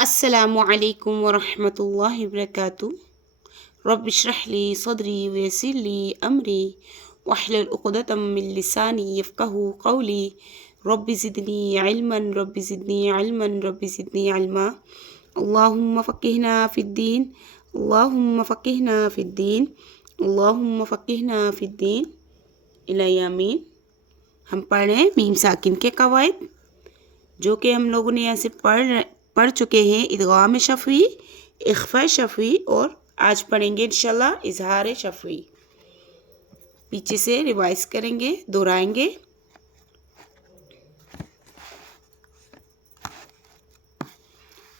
السلام علیکم ورحمۃ اللہ وبرکاتہ۔ رب اشرح لی صدری ویسر لی امری واحلل عقدۃ من لسانی یفقہوا قولی۔ رب زدنی علما رب زدنی علما رب زدنی علما۔ اللہم فقہنا فی الدین، اللہم فقہنا فی الدین، اللہم فقہنا فی الدین الی آمین۔ ہم پڑھ رہے ہیں میم ساکن کے قواعد، جو کہ ہم لوگوں نے یہاں سے پڑھ چکے ہیں ادغام شفوی، اخفاء شفوی، اور آج پڑھیں گے انشاءاللہ اظہار شفوی۔ پیچھے سے ریوائز کریں گے، دہرائیں گے۔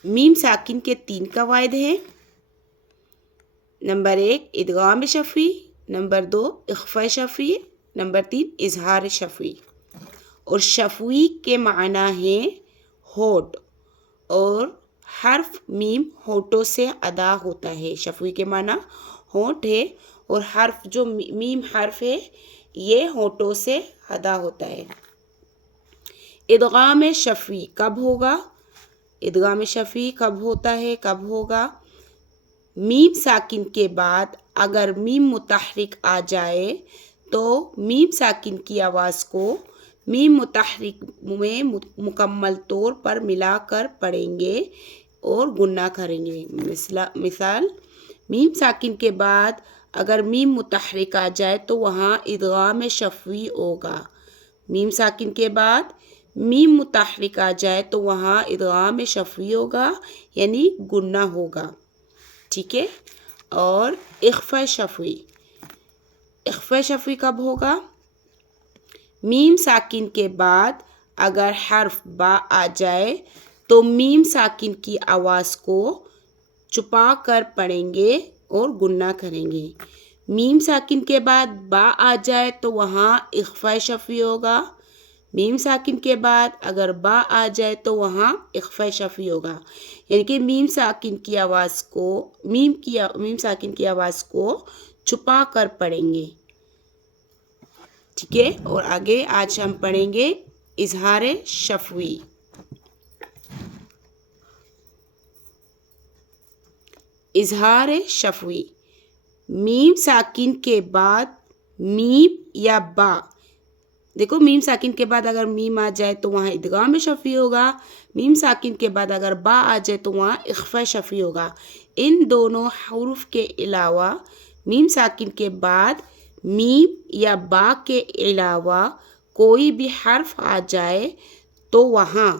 میم ساکن کے 3 قواعد ہیں۔ نمبر 1 ادغام شفوی، نمبر 2 اخفاء شفوی، نمبر 3 اظہار شفوی۔ اور شفوی کے معنی ہیں ہونٹ، اور حرف میم ہونٹوں سے ادا ہوتا ہے۔ شفوی کے معنی ہونٹ ہے، اور حرف جو میم حرف ہے یہ ہونٹوں سے ادا ہوتا ہے۔ ادغام شفوی کب ہوگا؟ ادغام شفوی کب ہوتا ہے، کب ہوگا؟ میم ساکن کے بعد اگر میم متحرک آ جائے تو میم ساکن کی آواز کو میم متحرک میں مکمل طور پر ملا کر پڑھیں گے اور گنہ کریں گے۔ مثال، میم ساکن کے بعد اگر میم متحرک آ جائے تو وہاں ادغام شفوی ہوگا۔ میم ساکن کے بعد میم متحرک آ جائے تو وہاں ادغام شفوی ہوگا، یعنی گنہ ہوگا، ٹھیک ہے۔ اور اخفاء شفوی، اخفاء شفوی کب ہوگا؟ میم ساکن کے بعد اگر حرف با آ جائے تو میم ساکن کی آواز کو چھپا کر پڑھیں گے اور گنہ کریں گے۔ میم ساکن کے بعد با آ جائے تو وہاں اخفاء شفوی ہوگا۔ میم ساکن کے بعد اگر با آ جائے تو وہاں اخفاء شفوی ہوگا، یعنی کہ میم ساکن کی آواز کو میم ساکن کی آواز کو چھپا کر پڑھیں گے، ٹھیک ہے۔ اور آگے آج ہم پڑھیں گے اظہار شفوی۔ اظہار شفوی، میم ساکن کے بعد میم یا با، دیکھو میم ساکن کے بعد اگر میم آ جائے تو وہاں ادغام شفوی ہوگا، میم ساکن کے بعد اگر با آ جائے تو وہاں اخفاء شفوی ہوگا۔ ان دونوں حروف کے علاوہ میم ساکن کے بعد میم یا با کے علاوہ کوئی بھی حرف آ جائے تو وہاں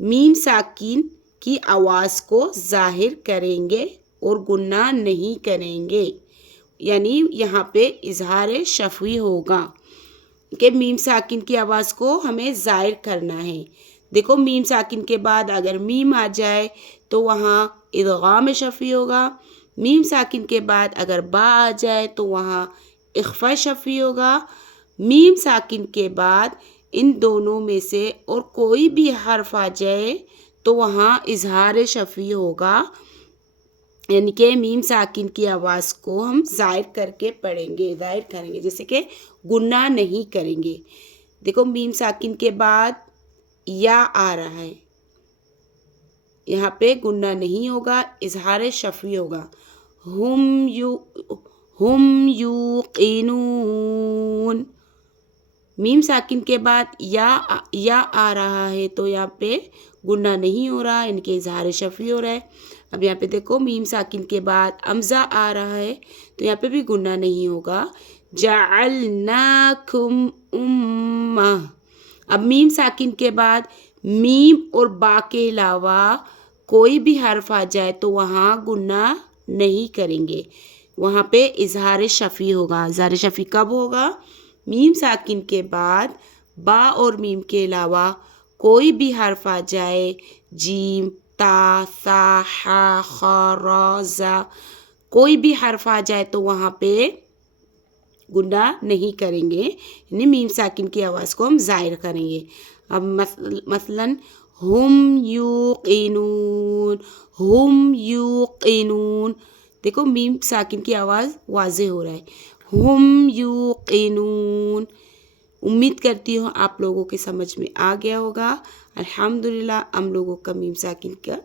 میم ساکن کی آواز کو ظاہر کریں گے اور گنہ نہیں کریں گے، یعنی یہاں پہ اظہار شفوی ہوگا کہ میم ساکن کی آواز کو ہمیں ظاہر کرنا ہے۔ دیکھو میم ساکن کے بعد اگر میم آ جائے تو وہاں ادغام شفوی ہوگا، میم ساکن کے بعد اگر با آ جائے تو وہاں اخفاء شفوی ہوگا، میم ساکن کے بعد ان دونوں میں سے اور کوئی بھی حرف آ جائے تو وہاں اظہار شفوی ہوگا، یعنی کہ میم ساکن کی آواز کو ہم ظاہر کر کے پڑھیں گے، ظاہر کریں گے، جیسے کہ گنہ نہیں کریں گے۔ دیکھو میم ساکن کے بعد یا آ رہا ہے، یہاں پہ گنہ نہیں ہوگا، اظہار شفوی ہوگا۔ ہم یوقنون، میم ساکن کے بعد یا آ رہا ہے تو یہاں پہ گنہ نہیں ہو رہا، یعنی کہ اظہار شفوی ہو رہا ہے۔ اب یہاں پہ دیکھو میم ساکن کے بعد امزہ آ رہا ہے تو یہاں پہ بھی گنہ نہیں ہوگا۔ جعلناکم امہ، اب میم ساکن کے بعد میم اور با کے علاوہ کوئی بھی حرف آ جائے تو وہاں گنہ نہیں کریں گے، وہاں پہ اظہار شفوی ہوگا۔ اظہار شفوی کب ہوگا؟ میم ساکن کے بعد با اور میم کے علاوہ کوئی بھی حرف آ جائے، جیم، تا، ثا، حا، خا، را، زا، کوئی بھی حرف آ جائے تو وہاں پہ گنہ نہیں کریں گے، یعنی میم ساکن کی آواز کو ہم ظاہر کریں گے۔ اب مثلاً ہم یوقنون، ہم یوقنون، دیکھو میم ساکن کی آواز واضح ہو رہا ہے، ہم یوقنون۔ امید کرتی ہوں آپ لوگوں کے سمجھ میں آ گیا ہوگا۔ الحمدللہ ہم لوگوں کا میم ساکن کا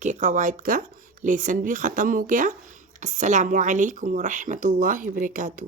کے قواعد کا لیسن بھی ختم ہو گیا. السلام علیکم ورحمۃ اللہ وبرکاتہ.